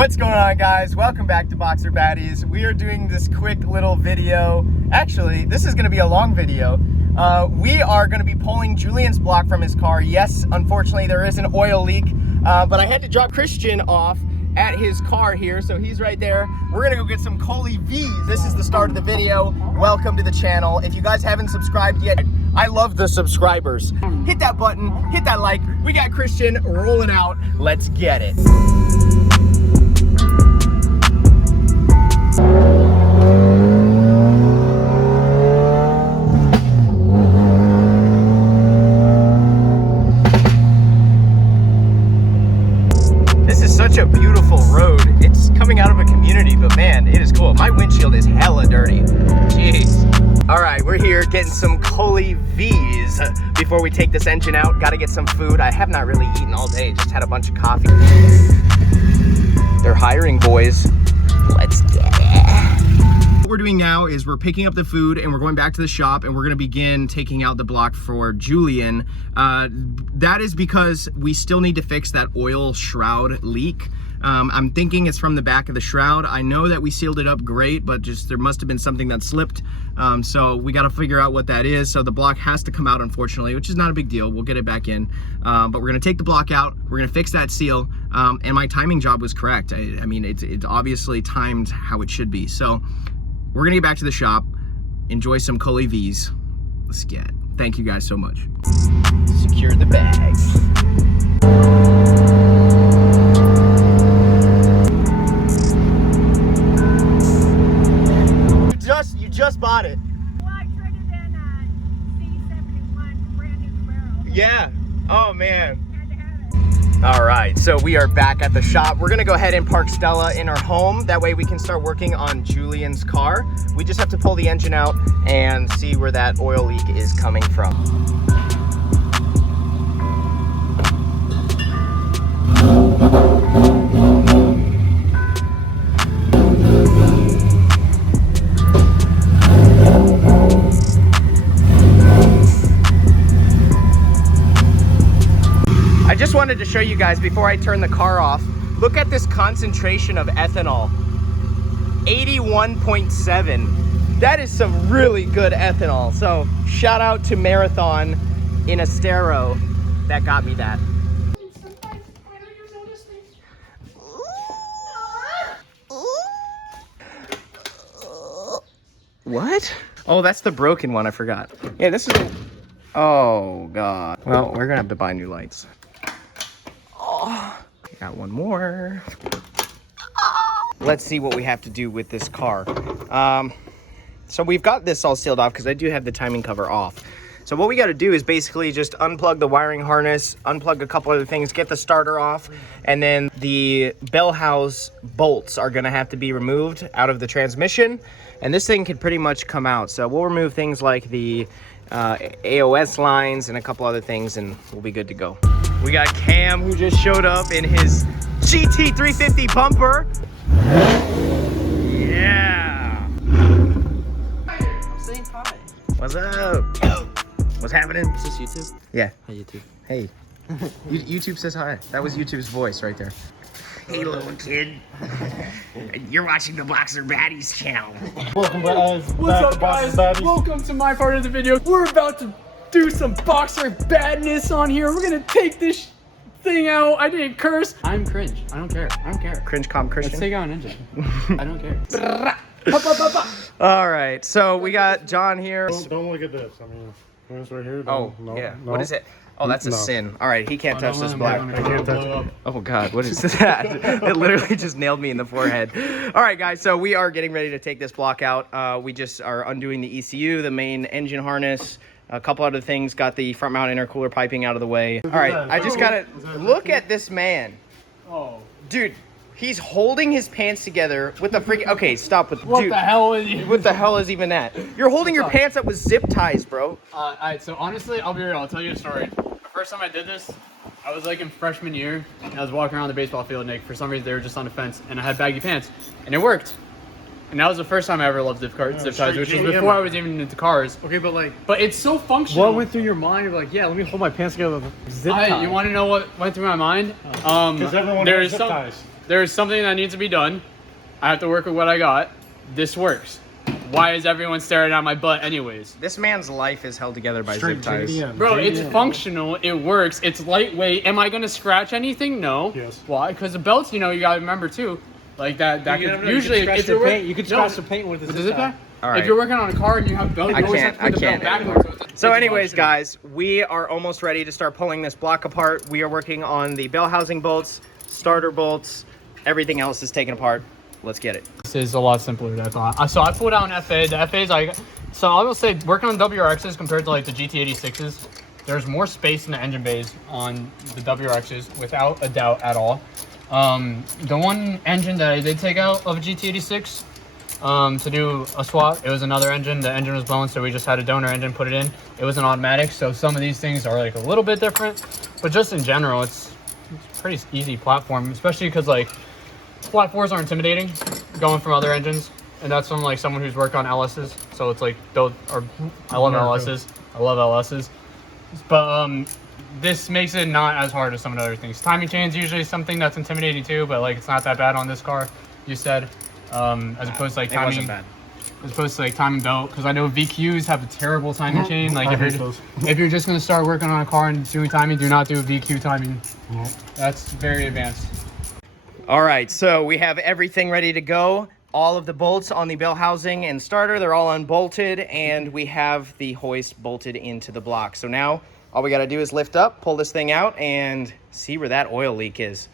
What's going on, guys? Welcome back to Boxer Baddies. We are doing this quick little video. Actually, this is going to be a long video. We are going to be pulling Julian's block from his car. Yes, unfortunately, there is an oil leak, but I had to drop Christian off at his car here, so he's right there. We're gonna go get some Coley V's. This is the start of the video. Welcome to the channel. If you guys haven't subscribed yet, I love the subscribers. Hit that button, hit that like. We got Christian rolling out. Let's get it. Such a beautiful road. It's coming out of a community, but man, it is cool. My windshield is hella dirty. Jeez. All right, we're here getting some Coley V's before we take this engine out. Got to get some food. I have not really eaten all day. Just had a bunch of coffee. They're hiring, boys. Let's get it. What we're doing now is we're picking up the food and we're going back to the shop and we're going to begin taking out the block for Julian. That is because we still need to fix that oil shroud leak. I'm thinking it's from the back of the shroud. I know that we sealed it up great, but just there must have been something that slipped. So we got to figure out what that is. So the block has to come out, unfortunately, which is not a big deal. We'll get it back in. But we're going to take the block out. We're going to fix that seal. And my timing job was correct. I mean, it obviously timed how it should be. So we're going to get back to the shop, enjoy some Coley V's. Let's get it. Thank you guys so much. Secure the bags. You just bought it. Well, I traded in a C71 brand new Camaro. Yeah. Oh man. Had to have it. All right, so we are back at the shop. We're gonna go ahead and park Stella in her home. That way we can start working on Julian's car. We just have to pull the engine out and see where that oil leak is coming from. I just wanted to show you guys before I turn the car off. Look at this concentration of ethanol. 81.7. That is some really good ethanol. So shout out to Marathon in Estero that got me that. What? Oh, that's the broken one, I forgot. Yeah, this is, oh God. Well, we're gonna have to buy new lights. Oh, got one more. Let's see what we have to do with this car. So we've got this all sealed off because I do have the timing cover off. So what we got to do is basically just unplug the wiring harness, unplug a couple other things, get the starter off, and then the bell house bolts are going to have to be removed out of the transmission. And this thing could pretty much come out. So we'll remove things like the AOS lines and a couple other things, and we'll be good to go. We got Cam, who just showed up in his GT350 bumper. Yeah. Say hi. What's up? What's happening? Is this YouTube? Yeah. Hi, YouTube. Hey. YouTube says hi. That was YouTube's voice right there. Hey, little kid. You're watching the Boxer Baddies channel. Welcome guys. What's up, guys? Welcome to my part of the video. We're about to do some boxer badness on here. We're gonna take this thing out. I didn't curse. I'm cringe. I don't care. I don't care. Cringe calm Christian. Let's take out an engine. I don't care. All right, so we got John here. Don't look at this. I mean, this right here. Oh, no, yeah. no. What is it? Oh, that's a sin. All right, he can't touch this block. I can't touch it. Oh God, what is that? It literally just nailed me in the forehead. All right, guys, so we are getting ready to take this block out. We just are undoing the ECU, the main engine harness, a couple other things, got the front mount intercooler piping out of the way. All right, I just gotta look at this man. Oh. Dude, he's holding his pants together with the freaking, okay, stop with, What dude. the hell is you? What the hell is even that? You're holding your pants up with zip ties, bro. Alright, so honestly, I'll be real. I'll tell you a story. The first time I did this, I was like in freshman year, and I was walking around the baseball field, Nick. For some reason, they were just on the fence, and I had baggy pants, and it worked. And that was the first time I ever loved zip ties, which was before I was even into cars. Okay, but like, But it's so functional. what went through your mind? You're like, yeah, let me hold my pants together with a zip tie. You want to know what went through my mind? Because everyone has there's zip some. ties. there's something that needs to be done. I have to work with what I got. This works. Why is everyone staring at my butt anyways? This man's life is held together by zip ties. JDM. Bro, it's JDM. functional. It works. It's lightweight. Am I going to scratch anything? No. Yes. Why? Because the belts, you know, you got to remember too. Like that could usually, if you you're paint, you could scratch the paint with with the the zip tie. All right. If you're working on a car and you have belt, you always have to put the belt backwards. So anyways, guys, we are almost ready to start pulling this block apart. We are working on the bell housing bolts, starter bolts, everything else is taken apart. Let's get it. This is a lot simpler than I thought. So I pulled out an FA. The FA's like, so I will say working on WRXs compared to like the GT86s, there's more space in the engine bays on the WRXs without a doubt at all. The one engine that I did take out of a GT86 to do a swap, it was another engine. The engine was blown, so we just had a donor engine put it in. It was an automatic, so some of these things are like a little bit different, but just in general, it's a pretty easy platform, especially because like flat fours are intimidating going from other engines, and that's from like someone who's worked on LSs. So it's like those are, I love LSs. I love LSs, but this makes it not as hard as some of the other things. Timing chain is usually something that's intimidating too, but like it's not that bad on this car. You said, as opposed to like timing. It wasn't bad. As opposed to like timing belt, because I know VQs have a terrible timing chain. Like if you're just gonna start working on a car and doing timing, do not do VQ timing. That's very advanced. All right, so we have everything ready to go. All of the bolts on the bell housing and starter, they're all unbolted, and we have the hoist bolted into the block. So now all we gotta do is lift up, pull this thing out, and see where that oil leak is.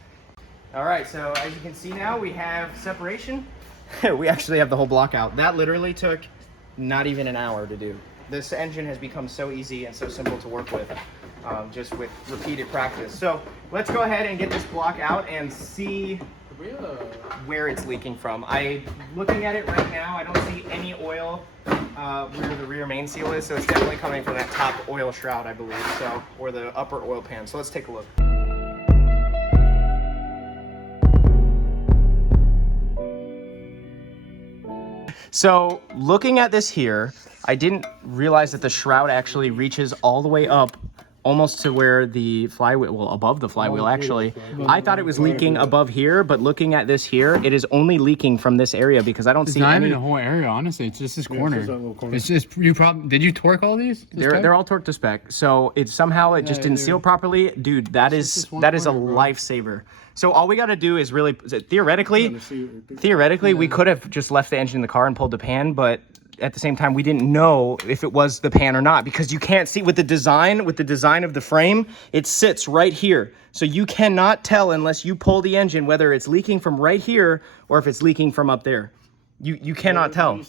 All right, so as you can see now, we have separation. We actually have the whole block out. That literally took not even an hour to do. This engine has become so easy and so simple to work with, just with repeated practice. So let's go ahead and get this block out and see where it's leaking from. Looking at it right now, I don't see any oil where the rear main seal is, so it's definitely coming from that top oil shroud, I believe, so, or the upper oil pan. So let's take a look. So looking at this here, I didn't realize that the shroud actually reaches all the way up almost to where the flywheel, well, above the flywheel actually. I thought it was leaking above here, but looking at this here, it is only leaking from this area because I don't see It's not any. even the whole area, honestly. It's just this corner. just that little corner. It's just you probably did you torque all these? They're all torqued to spec. So it somehow it just didn't seal properly. Dude, that is this one a corner, bro. lifesaver. So all we got to do is really theoretically we could have just left the engine in the car and pulled the pan, but at the same time we didn't know if it was the pan or not because you can't see with the design of the frame, it sits right here. So you cannot tell unless you pull the engine whether it's leaking from right here or if it's leaking from up there. You cannot tell.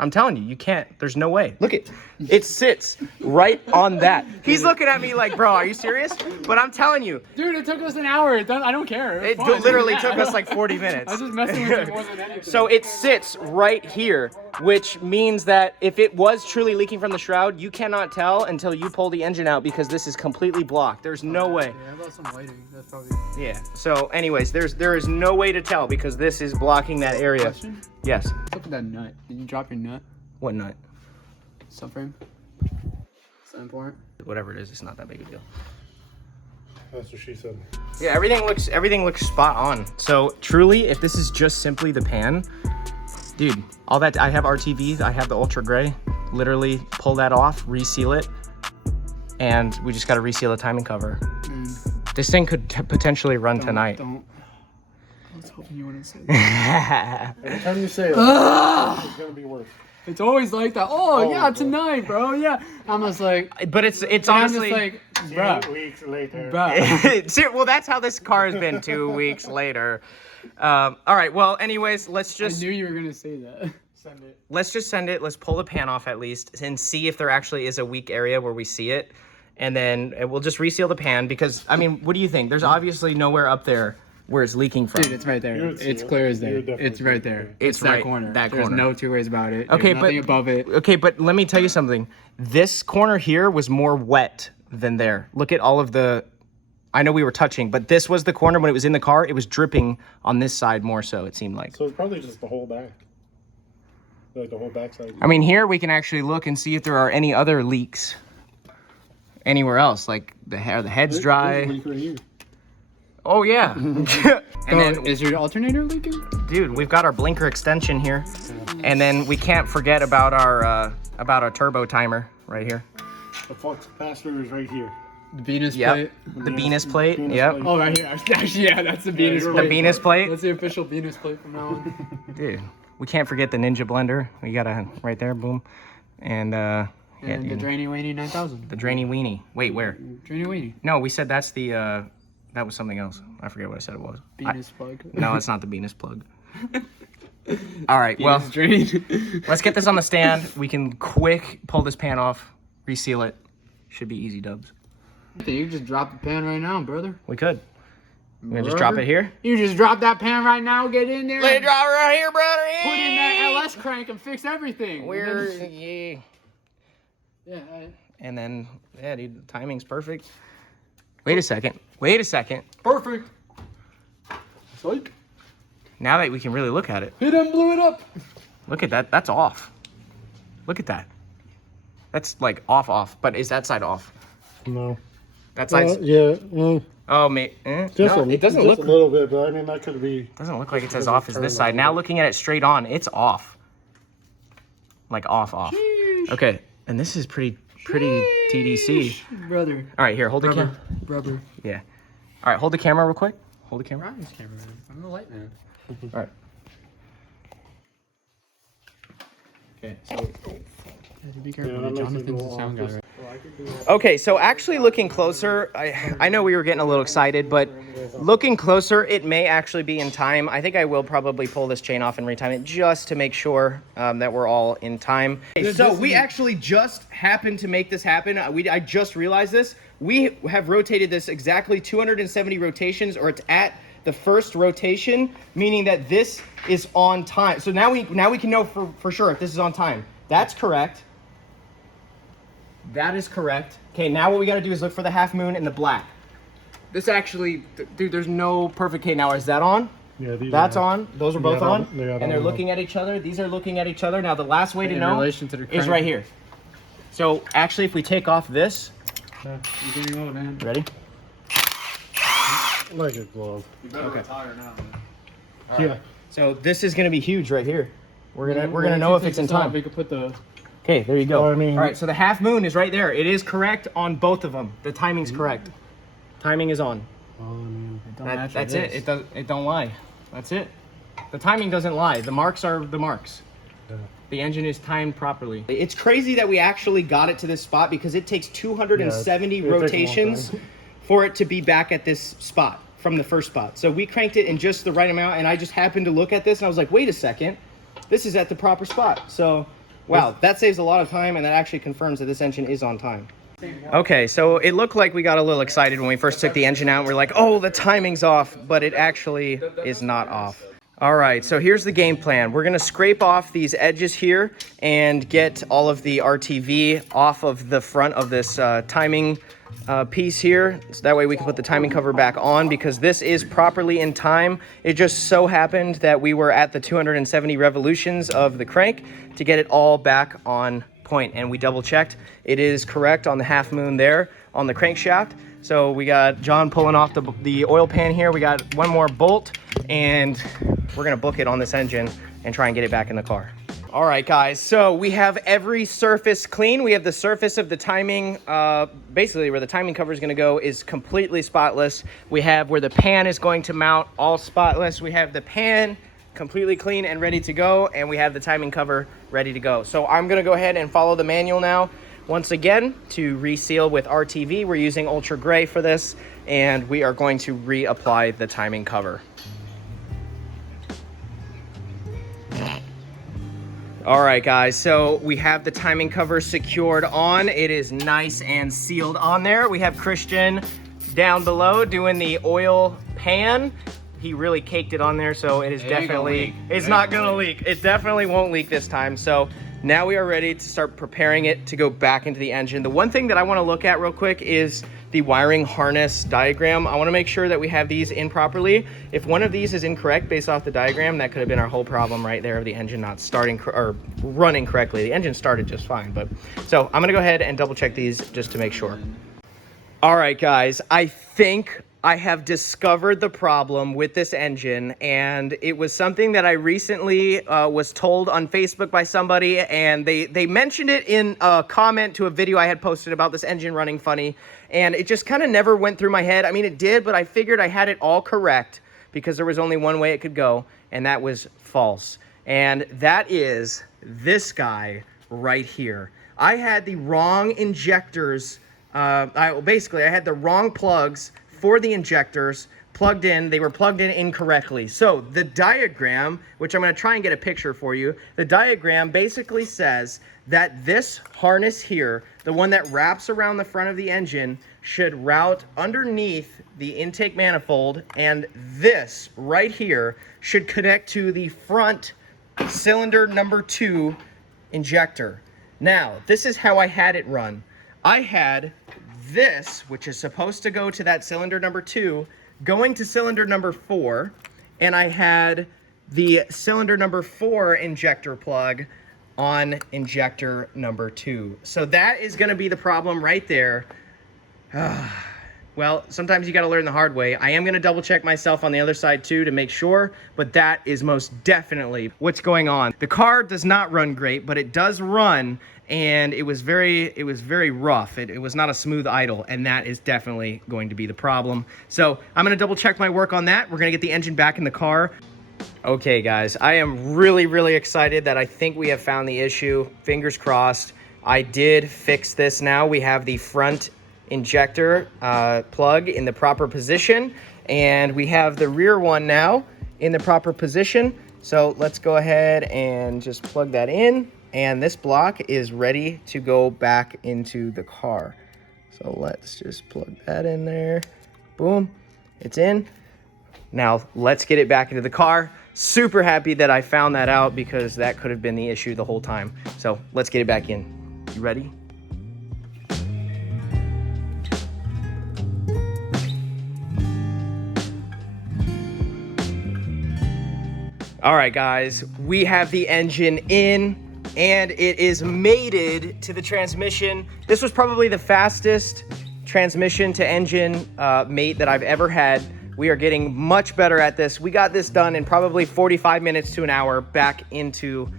I'm telling you, you can't. There's no way. Look it sits right on that. He's looking at me like, bro, are you serious? But I'm telling you, Dude, it took us an hour. I don't care. it literally took us like 40 minutes. I was just messing with it more than anything. So it sits right here, which means that if it was truly leaking from the shroud, you cannot tell until you pull the engine out because this is completely blocked. There's no way. Yeah, how about some lighting? That's probably. Yeah. So anyways, there is no way to tell because this is blocking that area. Question? Yes. Look at that nut. Did you drop your nut? What nut? Subframe? Is that important? Whatever it is, it's not that big a deal. That's what she said. Yeah, everything looks spot on. So truly, if this is just simply the pan, dude, all that I have RTVs, I have the ultra gray. Literally pull that off, reseal it, and we just got to reseal the timing cover. This thing could potentially run tonight. Don't. I was hoping you wouldn't say that. Every time you say it, it's gonna be worse. It's always like that. Oh yeah, tonight, bro. Yeah. I'm just like. But it's I'm just honestly. like, 2 bruh. weeks later. Bruh. Well, that's how this car has been 2 weeks later. All right. Well, anyways, let's I just. knew you were gonna say that. Send it. Let's just send it. Let's pull the pan off at least and see if there actually is a weak area where we see it. And then we'll just reseal the pan because, I mean, what do you think? There's obviously nowhere up there where it's leaking from. Dude, it's right there. You would see It's it. clear as You day. would definitely It's see right it. there. It's that right- corner. that There's corner. no two ways about it. Okay, There's nothing above it. Okay, but let me tell you something. This corner here was more wet than there. Look at all of the, I know we were touching, but this was the corner when it was in the car. It was dripping on this side more so, it seemed like. So it's probably just the whole back. Like the whole backside. I mean, here we can actually look and see if there are any other leaks anywhere else, like the head's There's a dry. leak right here. Oh yeah. And then, is your alternator leaking? dude, we've got our blinker extension here, and then we can't forget about our turbo timer right here. The flux capacitor is right here. The Venus Yep. plate. The Venus plate. Venus Yep. plate. Oh, right here. Actually, yeah, that's the Venus you're plate. The Venus plate. That's the official Venus plate from now on. Dude, we can't forget the Ninja blender. We got a right there, boom, and yeah, And the dude, Drainy Weenie 9000. the Drainy Weenie. Wait, where? Drainy Weenie. No, we said that's the that was something else. I forget what I said it was. Venus plug. No, it's not the Venus plug. All right, well, Venus drain. let's get this on the stand. We can quick pull this pan off, reseal it. Should be easy dubs. You just drop the pan right now, brother. We could. We're gonna just drop it here. You just drop that pan right now, get in there. Let it drop right here, brother. Put in that LS crank and fix everything. We're And then- yeah. Yeah. And then yeah, dude, the timing's perfect. Wait a second. Wait a second. Perfect. Psych. Now that we can really look at it. He done blew it up. Look at that. That's off. Look at that. That's like off. But is that side off? No. That side's. Yeah. Oh, mate. Just No, a, it doesn't just look. a little bit, but I mean that could be. Doesn't look like it's as Doesn't off as turn this a side. little Now bit. looking at it straight on, it's off. Like off. Okay, and this is pretty TDC. Brother. All right, here, hold the Rubber. camera. Rubber. Yeah. All right, hold the camera real quick. Hold the camera. I'm this cameraman. I'm the light man. All right. Okay, so. Be careful. Yeah, that makes it Jonathan's go the sound guy, off. right? Okay, so actually looking closer, I know we were getting a little excited, but looking closer, it may actually be in time. I think I will probably pull this chain off and retime it just to make sure that we're all in time. So we actually just happened to make this happen. I just realized this. We have rotated this exactly 270 rotations, or it's at the first rotation, meaning that this is on time. So now we can know for sure if this is on time. That's correct. That is correct. Okay, now what we got to do is look for the half moon and the black. This actually, dude, there's no perfect. Okay, now is that on? Yeah, these That's are, on. Those are both Yeah, on. they are And they're on. looking at each other. These are looking at each other. Now the last way to In know relation to the is crank. right here. So actually, if we take off this, You're getting old, man. ready? like a glove. You better retire now, man. Yeah. So this is gonna be huge right here. We're gonna know if it's in time. We could put the. Okay, there you go. Well, I mean- all right, so the half moon is right there. It is correct on both of them. The timing's correct. Timing is on. That's it. It don't lie. That's it. The timing doesn't lie. The marks are the marks. Yeah. The engine is timed properly. It's crazy that we actually got it to this spot because it takes 270 Yeah, it takes a long rotations time. for it to be back at this spot from the first spot. So we cranked it in just the right amount, and I just happened to look at this and I was like, wait a second, this is at the proper spot. So wow, that saves a lot of time, and that actually confirms that this engine is on time. Okay, so it looked like we got a little excited when we first took the engine out. We're like, oh, the timing's off, but it actually is not off. All right, so here's the game plan. We're gonna scrape off these edges here and get all of the RTV off of the front of this timing piece here. So that way we can put the timing cover back on because this is properly in time. It just so happened that we were at the 270 revolutions of the crank to get it all back on point, and we double checked. It is correct on the half moon there on the crankshaft. So we got John pulling off the oil pan here. We got one more bolt, and we're gonna book it on this engine and try and get it back in the car. All right, guys, so we have every surface clean. We have the surface of the timing, basically where the timing cover is gonna go is completely spotless. We have where the pan is going to mount, all spotless. We have the pan completely clean and ready to go, and we have the timing cover ready to go. So I'm gonna go ahead and follow the manual now. Once again, to reseal with RTV, we're using Ultra Gray for this, and we are going to reapply the timing cover. All right, guys, so we have the timing cover secured on. It is nice and sealed on there. We have Christian down below doing the oil pan. He really caked it on there, so it is definitely, it's not gonna leak. It definitely won't leak this time. So now we are ready to start preparing it to go back into the engine. The one thing that I wanna look at real quick is the wiring harness diagram. I wanna make sure that we have these in properly. If one of these is incorrect based off the diagram, that could have been our whole problem right there of the engine not starting or running correctly. The engine started just fine, but so I'm gonna go ahead and double check these just to make sure. All right, guys, I think I have discovered the problem with this engine, and it was something that I recently was told on Facebook by somebody, and they mentioned it in a comment to a video I had posted about this engine running funny, and it just kind of never went through my head. I mean, it did, but I figured I had it all correct because there was only one way it could go, and that was false. And that is this guy right here. I had the wrong injectors. Basically, I had the wrong plugs for the injectors plugged in. They were plugged in incorrectly. So the diagram, which I'm going to try and get a picture for you, the diagram basically says that this harness here, the one that wraps around the front of the engine, should route underneath the intake manifold, and this right here should connect to the front cylinder number 2 injector. Now, this is how I had it run. I had this, which is supposed to go to that cylinder number 2, going to cylinder number 4, and I had the cylinder number 4 injector plug on injector number 2. So that is going to be the problem right there. Well, sometimes you got to learn the hard way. I am going to double check myself on the other side too to make sure, but that is most definitely what's going on. The car does not run great, but it does run, and it was very rough. It was not a smooth idle, and that is definitely going to be the problem. So I'm going to double check my work on that. We're going to get the engine back in the car. Okay, guys, I am really excited that I think we have found the issue. Fingers crossed. I did fix this now. We have the front injector plug in the proper position, and we have the rear one now in the proper position. So let's go ahead and just plug that in, and this block is ready to go back into the car. So let's just plug that in there. Boom, it's in. Now let's get it back into the car. Super happy that I found that out because that could have been the issue the whole time. So let's get it back in. You ready? All right, guys, we have the engine in, and it is mated to the transmission. This was probably the fastest transmission to engine mate that I've ever had. We are getting much better at this. We got this done in probably 45 minutes to an hour back into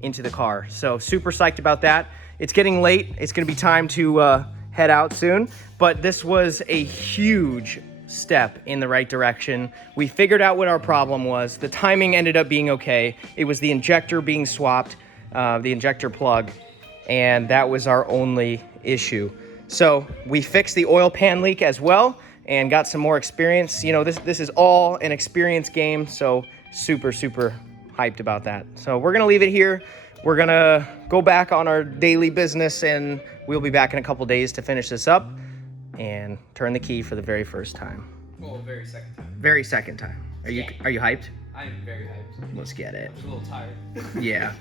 the car. So super psyched about that. It's getting late. It's gonna be time to head out soon, but this was a huge step in the right direction. We figured out what our problem was. The timing ended up being okay. It was the injector being swapped, the injector plug, and that was our only issue. So we fixed the oil pan leak as well and got some more experience. You know, this is all an experience game, so super hyped about that. So we're gonna leave it here. We're gonna go back on our daily business, and we'll be back in a couple days to finish this up and turn the key for the very first time. Well, very second time. Very second time. Are you hyped? I am very hyped. Let's get it. I'm a little tired. Yeah.